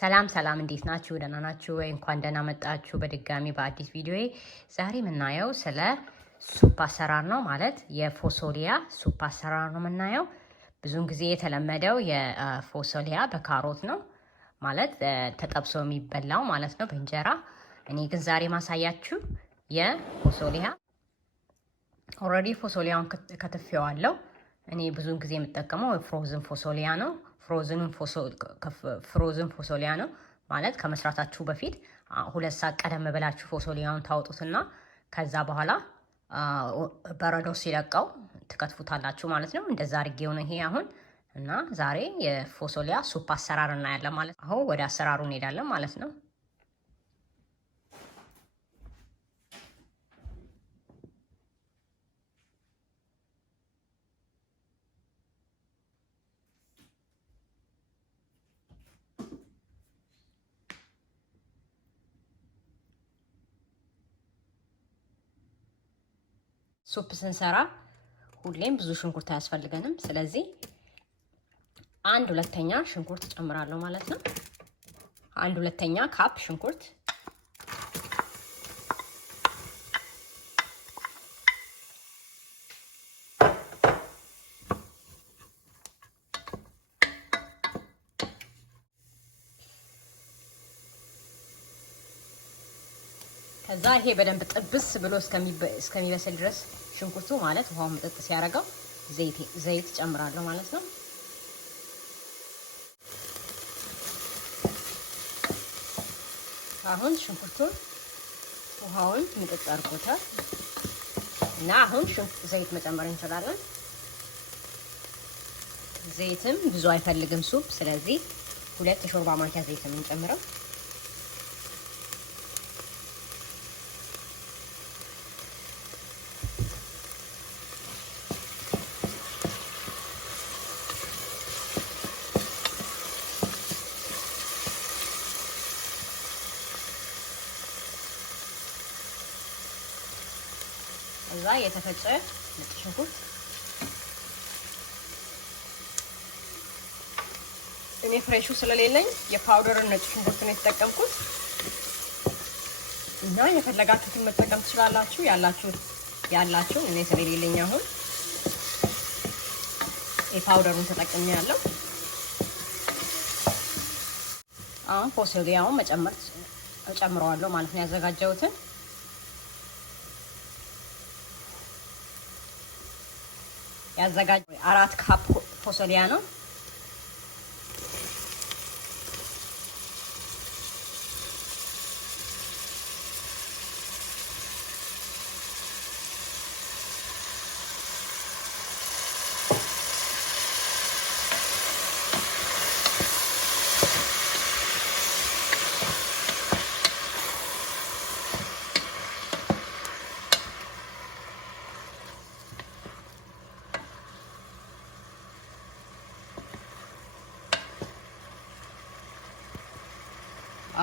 ሰላም ሰላም እንዴት ናችሁ? ደህና ናችሁ ወይ? እንኳን ደህና መጣችሁ በድጋሚ በአዲስ ቪዲዮዬ። ዛሬ የምናየው ስለ ሱፕ አሰራር ነው። ማለት የፎሶሊያ ሱፕ አሰራር ነው የምናየው። ብዙውን ጊዜ የተለመደው የፎሶሊያ በካሮት ነው ማለት ተጠብሶ የሚበላው ማለት ነው በእንጀራ። እኔ ግን ዛሬ ማሳያችሁ የፎሶሊያ ኦልሬዲ ፎሶሊያውን ከትፌዋለሁ። እኔ ብዙውን ጊዜ የምጠቀመው ፍሮዝን ፎሶሊያ ነው። ፍሮዝን ፎሶሊያ ነው ማለት ከመስራታችሁ በፊት 2 ሰዓት ቀደም ብላችሁ ፎሶሊያውን ታወጡትና ከዛ በኋላ በረዶ ሲለቀው ትከትፉታላችሁ ማለት ነው። እንደዛ አድርጌው ነው ይሄ አሁን። እና ዛሬ የፎሶሊያ ሱፕ አሰራር እናያለን ማለት ነው። አሁን ወደ አሰራሩ እንሄዳለን ማለት ነው። ሱፕ ስንሰራ ሁሌም ብዙ ሽንኩርት አያስፈልገንም። ስለዚህ 1/2 ሽንኩርት ጨምራለሁ ማለት ነው። 1/2 ካፕ ሽንኩርት ከዛ ይሄ በደንብ ጥብስ ብሎ እስከሚበስል ድረስ ሽንኩርቱ ማለት ውሃውን መጠጥ ሲያደርገው ዘይት ጨምራለሁ ማለት ነው። አሁን ሽንኩርቱን ውሃውን መጠጥ አድርጎታል እና አሁን ዘይት መጨመር እንችላለን። ዘይትም ብዙ አይፈልግም ሱፕ። ስለዚህ 2 የሾርባ ማንኪያ ዘይት ነው የምንጨምረው። እዛ የተፈጨ ነጭ ሽንኩርት እኔ ፍሬሹ ስለሌለኝ የፓውደርን ነጭ ሽንኩርት ነው የተጠቀምኩት እና የፈለጋችሁትን መጠቀም ትችላላችሁ። ያላችሁ እኔ ስለሌለኝ አሁን የፓውደሩን ተጠቅሜያለሁ። አሁን ፎሶሊያውን እጨምረዋለሁ ማለት ነው ያዘጋጀሁትን። ያዘጋጀ 4 ካፕ ፎሶሊያ ነው።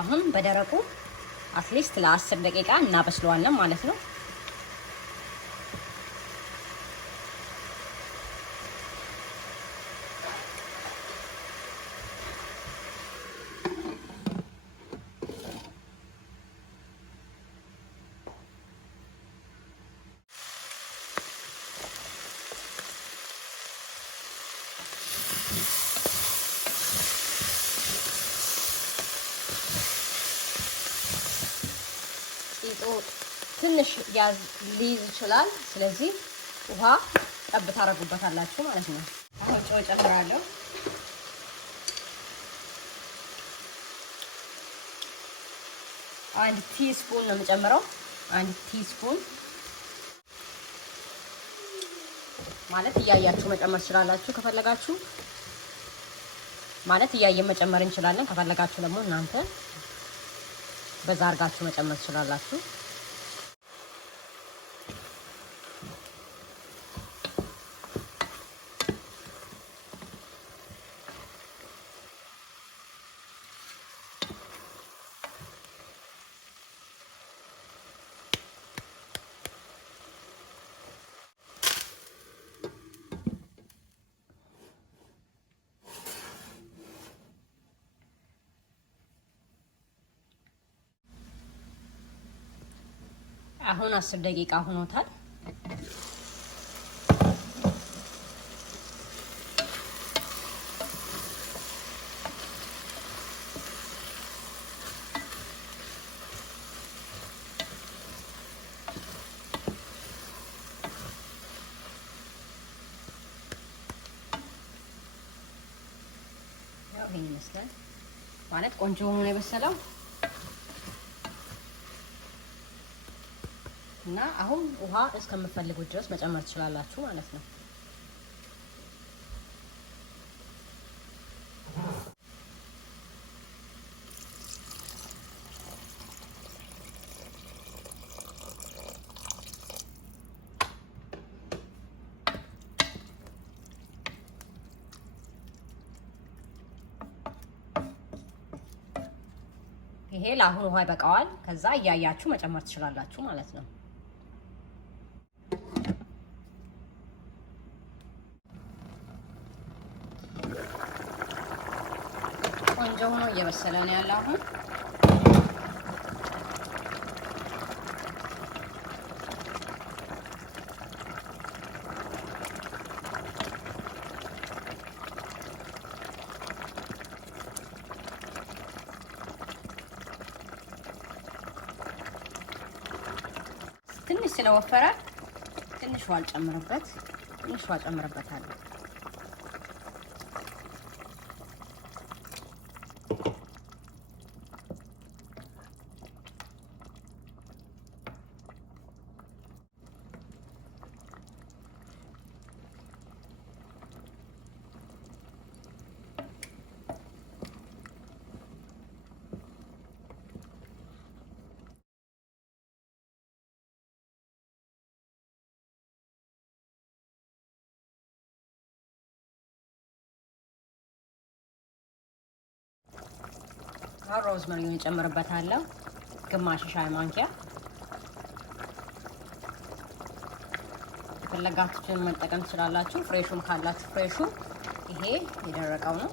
አሁን በደረቁ አትሊስት ለ10 ደቂቃ እናበስለዋለን ማለት ነው። ትንሽ ሊይዝ ይችላል። ስለዚህ ውሃ ጠብ ታረጉበታላችሁ ማለት ነው። አሁን ጨው ጨምራለሁ። አንድ ቲስፑን ነው የምጨምረው። 1 ቲስፑን ማለት እያያችሁ መጨመር ትችላላችሁ ከፈለጋችሁ። ማለት እያየን መጨመር እንችላለን። ከፈለጋችሁ ደግሞ እናንተ በዛ አድርጋችሁ መጨመር ትችላላችሁ። አሁን 10 ደቂቃ ሆኖታል። ይሄን ይመስላል ማለት ቆንጆ ሆኖ ነው የበሰለው እና አሁን ውሃ እስከምፈልጉት ድረስ መጨመር ትችላላችሁ ማለት ነው። ይሄ ለአሁን ውሃ ይበቃዋል። ከዛ እያያችሁ መጨመር ትችላላችሁ ማለት ነው። ቆንጆ ሆኖ እየበሰለ ነው ያለው አሁን ትንሽ ስለወፈረ ትንሽ ውሃ ጨምርበታለሁ። ሮዝመሪ እንጨምርበታለሁ ግማሽ ሻይ ማንኪያ። ፈለጋችሁን መጠቀም ትችላላችሁ። ፍሬሹም ካላችሁ ፍሬሹ፣ ይሄ የደረቀው ነው።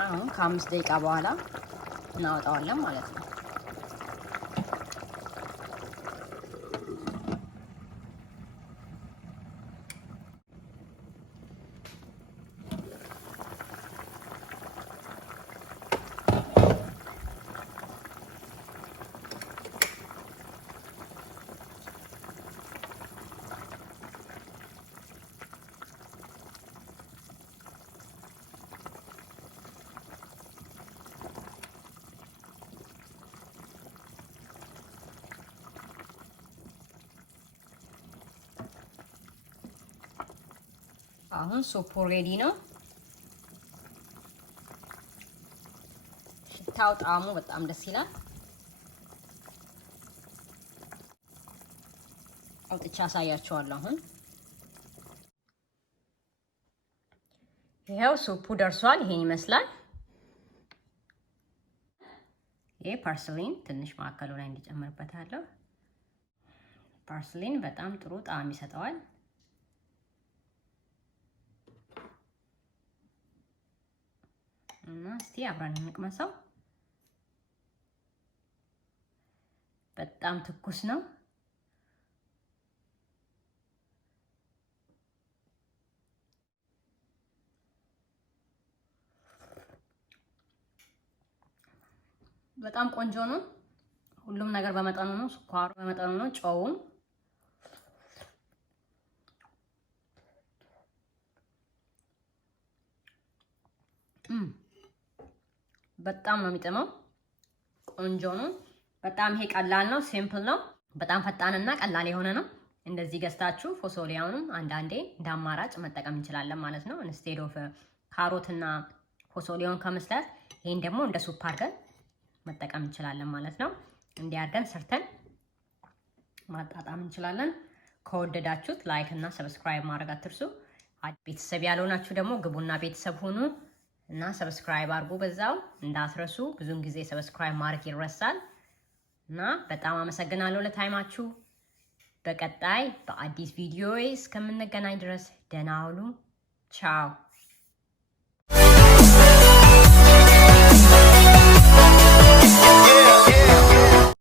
አሁን ከ5 ደቂቃ በኋላ እናወጣዋለን ማለት ነው። አሁን ሱፑ ሬዲ ነው። ሽታው ጣዕሙ በጣም ደስ ይላል። አውጥቼ አሳያችኋለሁ። አሁን ይሄው ሱፑ ደርሷል። ይሄን ይመስላል። ይሄ ፓርስሊን ትንሽ ማዕከሉ ላይ እንዲጨምርበታለሁ። ፓርስሊን በጣም ጥሩ ጣዕም ይሰጠዋል። እና እስቲ አብረን እንቅመሰው። በጣም ትኩስ ነው። በጣም ቆንጆ ነው። ሁሉም ነገር በመጠኑ ነው። ስኳሩ በመጠኑ ነው። ጨውም በጣም ነው የሚጥመው። ቆንጆ ነው። በጣም ይሄ ቀላል ነው። ሲምፕል ነው። በጣም ፈጣንና ቀላል የሆነ ነው። እንደዚህ ገዝታችሁ ፎሶሊያውንም አንዳንዴ እንደ አማራጭ መጠቀም እንችላለን ማለት ነው። ኢንስቴድ ኦፍ ካሮትና ፎሶሊያውን ከመስራት ይሄን ደግሞ እንደ ሱፕ አድርገን መጠቀም እንችላለን ማለት ነው። እንዲያርገን ሰርተን ማጣጣም እንችላለን። ከወደዳችሁት ላይክ እና ሰብስክራይብ ማድረግ አትርሱ። ቤተሰብ ያልሆናችሁ ደግሞ ግቡና ቤተሰብ ሁኑ እና ሰብስክራይብ አድርጉ። በዛው እንዳትረሱ። ብዙን ጊዜ ሰብስክራይብ ማድረግ ይረሳል እና በጣም አመሰግናለሁ ለታይማችሁ። በቀጣይ በአዲስ ቪዲዮ እስከምንገናኝ ድረስ ደህና ሁኑ። ቻው